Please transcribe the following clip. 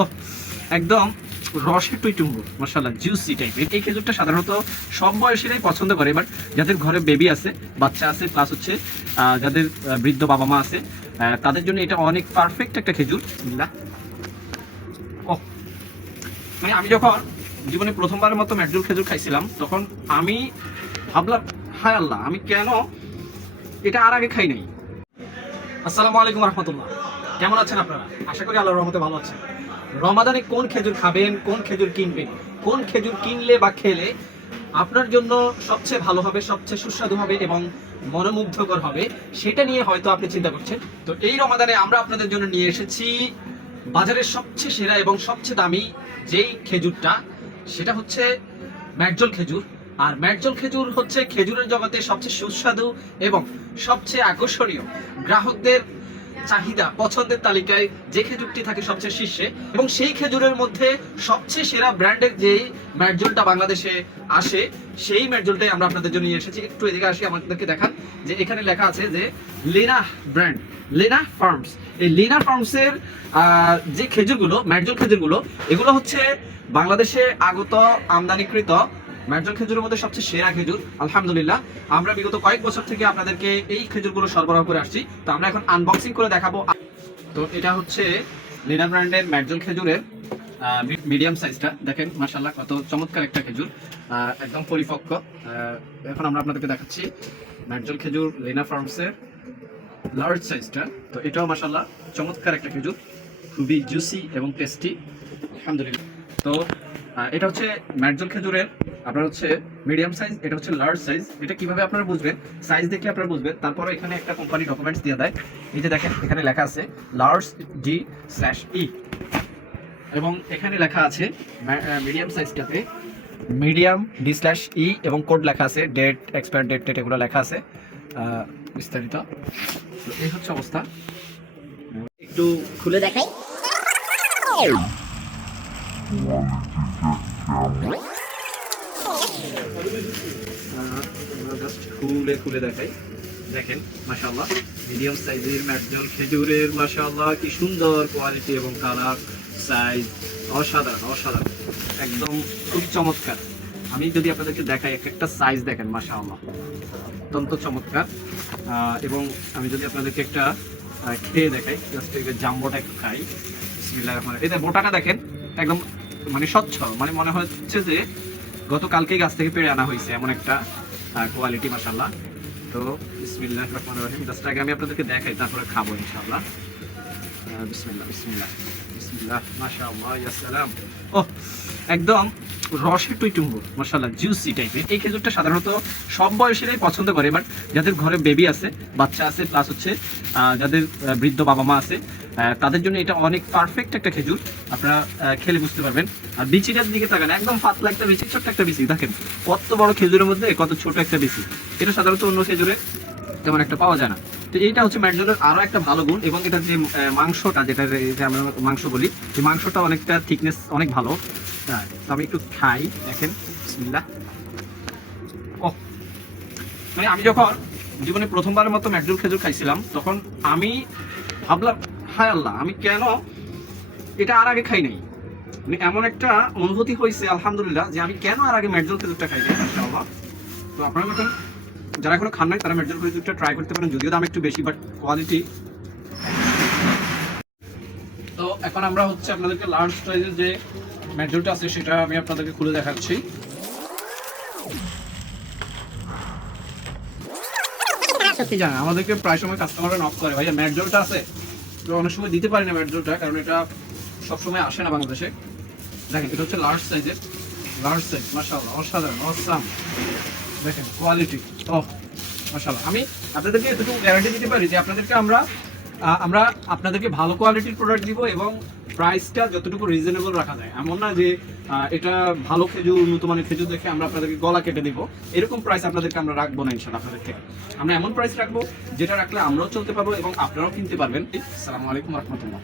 ও একদম রসে টইটুম্বু, মাশাআল্লাহ জুসি টাইপের। এই খেজুরটা সাধারণত সব বয়সীরাই পছন্দ করে, বাট যাদের ঘরে বেবি আছে, বাচ্চা আছে, প্লাস হচ্ছে যাদের বৃদ্ধ বাবা মা আছে, তাদের জন্য এটা অনেক পারফেক্ট একটা খেজুর। ও মানে আমি যখন জীবনে প্রথমবারের মতো ম্যাকডুল খেজুর খাইছিলাম, তখন আমি ভাবলাম হায় আল্লাহ, আমি কেন এটা আর আগে খাই নাই। আসসালামু আলাইকুম রহমতুল্লাহ, কেমন আছেন আপনারা? আশা করি আল্লাহর রহমতে ভালো আছেন। রমাদানে কোন খেজুর খাবেন, কোন খেজুর কিনবেন, কোন খেজুর কিনলে বা খেলে আপনার জন্য সবচেয়ে ভালো হবে, সবচেয়ে সুস্বাদু হবে এবং মনোমুগ্ধকর হবে, সেটা নিয়ে হয়তো আপনি চিন্তা করছেন। তো এই রমাদানে আমরা আপনাদের জন্য নিয়ে এসেছি বাজারের সবচেয়ে সেরা এবং সবচেয়ে দামি যেই খেজুরটা, সেটা হচ্ছে ম্যাকজল খেজুর। আর ম্যাকজল খেজুর হচ্ছে খেজুরের জগতে সবচেয়ে সুস্বাদু এবং সবচেয়ে আকর্ষণীয়, গ্রাহকদের চাহিদা পছন্দের তালিকায় যে খেজুরটি থাকে সবচেয়ে শীর্ষে, এবং সেই খেজুরের মধ্যে সবচেয়ে সেরা ব্র্যান্ডের যেই ম্যাকজলটা বাংলাদেশে আসে, সেই ম্যাকজলটাই আমরা আপনাদের জন্য নিয়ে এসেছি। একটু এদিকে আসি, আমাদেরকে দেখান যে এখানে লেখা আছে যে লেনা ব্র্যান্ড, লেনা ফার্মস। এই লেনা ফার্মসের যে খেজুরগুলো, ম্যাকজল খেজুরগুলো, এগুলো হচ্ছে বাংলাদেশে আগত আমদানিকৃত ম্যাকজল খেজুরের মধ্যে সবচেয়ে সেরা খেজুর। আলহামদুলিল্লাহ, আমরা বিগত কয়েক বছর থেকে আপনাদেরকে এই খেজুরগুলো সরবরাহ করে আসছি। তো আমরা এখন আনবক্সিং করে দেখাবো। তো এটা হচ্ছে লিনা ব্র্যান্ডের ম্যাকজল খেজুরের মিডিয়াম সাইজটা। দেখেন মাশাআল্লাহ কত চমৎকার একটা খেজুর, একদম পরিপক্ক। এখন আমরা আপনাদেরকে দেখাচ্ছি ম্যাকজল খেজুর লিনা ফার্মসের লার্জ সাইজটা। তো এটাও মাশাআল্লাহ চমৎকার একটা খেজুর, খুবই জুসি এবং টেস্টি। আলহামদুলিল্লাহ। তো এটা হচ্ছে ম্যাকজল খেজুরের আপনার হচ্ছে মিডিয়াম সাইজ, এটা হচ্ছে লার্জ সাইজ। এটা কিভাবে আপনারা বুঝবেন? সাইজ দেখে আপনারা বুঝবেন। তারপরে এখানে একটা কোম্পানি ডকুমেন্টস দিয়ে দেয়, এই যে দেখেন এখানে লেখা আছে লার্জ D/E, এবং এখানে লেখা আছে মিডিয়াম সাইজটাতে মিডিয়াম D/E, এবং কোড লেখা আছে, ডেট, এক্সপায়ার ডেট, এগুলো লেখা আছে বিস্তারিত। তো এই হচ্ছে অবস্থা। একটু খুলে দেখাই। খুলে দেখাই। দেখেন মাশাআল্লাহ মিডিয়াম সাইজের ম্যাকজল খেজুরের মাশাআল্লাহ কি সুন্দর কোয়ালিটি এবং কালার, সাইজ অসাধারণ একদম খুব চমৎকার। আমি যদি আপনাদেরকে দেখাই, একটা সাইজ দেখেন মাশাআল্লাহ অত্যন্ত চমৎকার। এবং আমি যদি আপনাদেরকে একটা খেয়ে দেখাই, জাস্ট এই জাম্বোটা একটু খাই। বিসমিল্লাহির রহমানির রহিম। এই বোটাটা দেখেন একদম মানে স্বচ্ছ, মানে মনে হচ্ছে যে গতকালকেই গাছ থেকে পেড়ে আনা হয়েছে, এমন একটা কোয়ালিটি মাশাআল্লাহ। তো বিসমিল্লাহির রহমানির রহিম। জাস্ট আগে আমি আপনাদেরকে দেখাই, তারপরে খাবো ইনশাআল্লাহ। বিসমিল্লাহ মাশাআল্লাহ, ইয়া সালাম। ও একদম রসে টইটুম্বু, মাশাআল্লাহ জুসি টাইপের। এই খেজুরটা সাধারণত সব বয়সীরাই পছন্দ করে, বাট যাদের ঘরে বেবি আছে, বাচ্চা আছে, প্লাস হচ্ছে যাদের বৃদ্ধ বাবা মা আছে, তাদের জন্য এটা অনেক পারফেক্ট একটা খেজুর। আপনারা খেলে বুঝতে পারবেন। আর বিচিটার দিকে তাকান, একদম পাতলা একটা বিচি, ছোট্ট একটা বিচি। দেখেন কত বড় খেজুরের মধ্যে কত ছোট একটা বিচি। এটা সাধারণত অন্য খেজুরে তেমন একটা পাওয়া যায় না। তো এইটা হচ্ছে ম্যাকজলের আরো একটা ভালো গুণ, এবং এটা যে মাংসটা, যেটা যে আমরা মাংস বলি, এই মাংসটা অনেকটা থিকনেস অনেক ভালো। হ্যাঁ, তো আমি একটু খাই, দেখেন বিসমিল্লাহ। ও মানে আমি যখন জীবনে প্রথমবারের মতো ম্যাকজল খেজুর খাইছিলাম, তখন আমি ভাবলাম হায় আল্লাহ, আমি কেন এটা আর আগে খাই নাই। মানে এমন একটা অনুভূতি হয়েছে আলহামদুলিল্লাহ, যে আমি কেন আর আগে ম্যাকজল খেজুরটা খাই নাই ইনশাআল্লাহ। তো আপনারা যখন যারা এখনো খান নাই, তারা ম্যাকজল খেজুরটা ট্রাই করতে পারেন, যদিও দাম একটু বেশি, বাট কোয়ালিটি। তো এখন আমরা হচ্ছে আপনাদেরকে লার্জ সাইজের যে ম্যাকজলটা আছে সেটা আমি আপনাদেরকে খুলে দেখাচ্ছি। সত্যি জানেন, আমাদেরকে প্রায় সময় কাস্টমাররা নক করে, ভাইয়া ম্যাকজলটা আছে? তো অনেক সময় দিতে পারি না ম্যাকজলটা, কারণ এটা সবসময় আসে না বাংলাদেশে। দেখেন এটা হচ্ছে লার্জ সাইজের, লার্জ সাইজ মাশাআল্লাহ, অসাধারণ অসাম। দেখেন কোয়ালিটি, ও মাশাআল্লাহ। আমি আপনাদেরকে এতটুকু গ্যারান্টি দিতে পারি যে আমরা আপনাদেরকে ভালো কোয়ালিটির প্রোডাক্ট দিব, এবং প্রাইসটা যতটুকু রিজনেবল রাখা যায়। এমন না যে এটা ভালো খেজুর, উন্নত মানের খেজুর দেখে আমরা আপনাদেরকে গলা কেটে দিব, এরকম প্রাইস আপনাদেরকে আমরা রাখবো না ইনশাআল্লাহ। আপনাদের থেকে আমরা এমন প্রাইস রাখবো যেটা রাখলে আমরাও চলতে পারবো এবং আপনারাও কিনতে পারবেন। আসসালামু আলাইকুম রহমতুল্লাহ।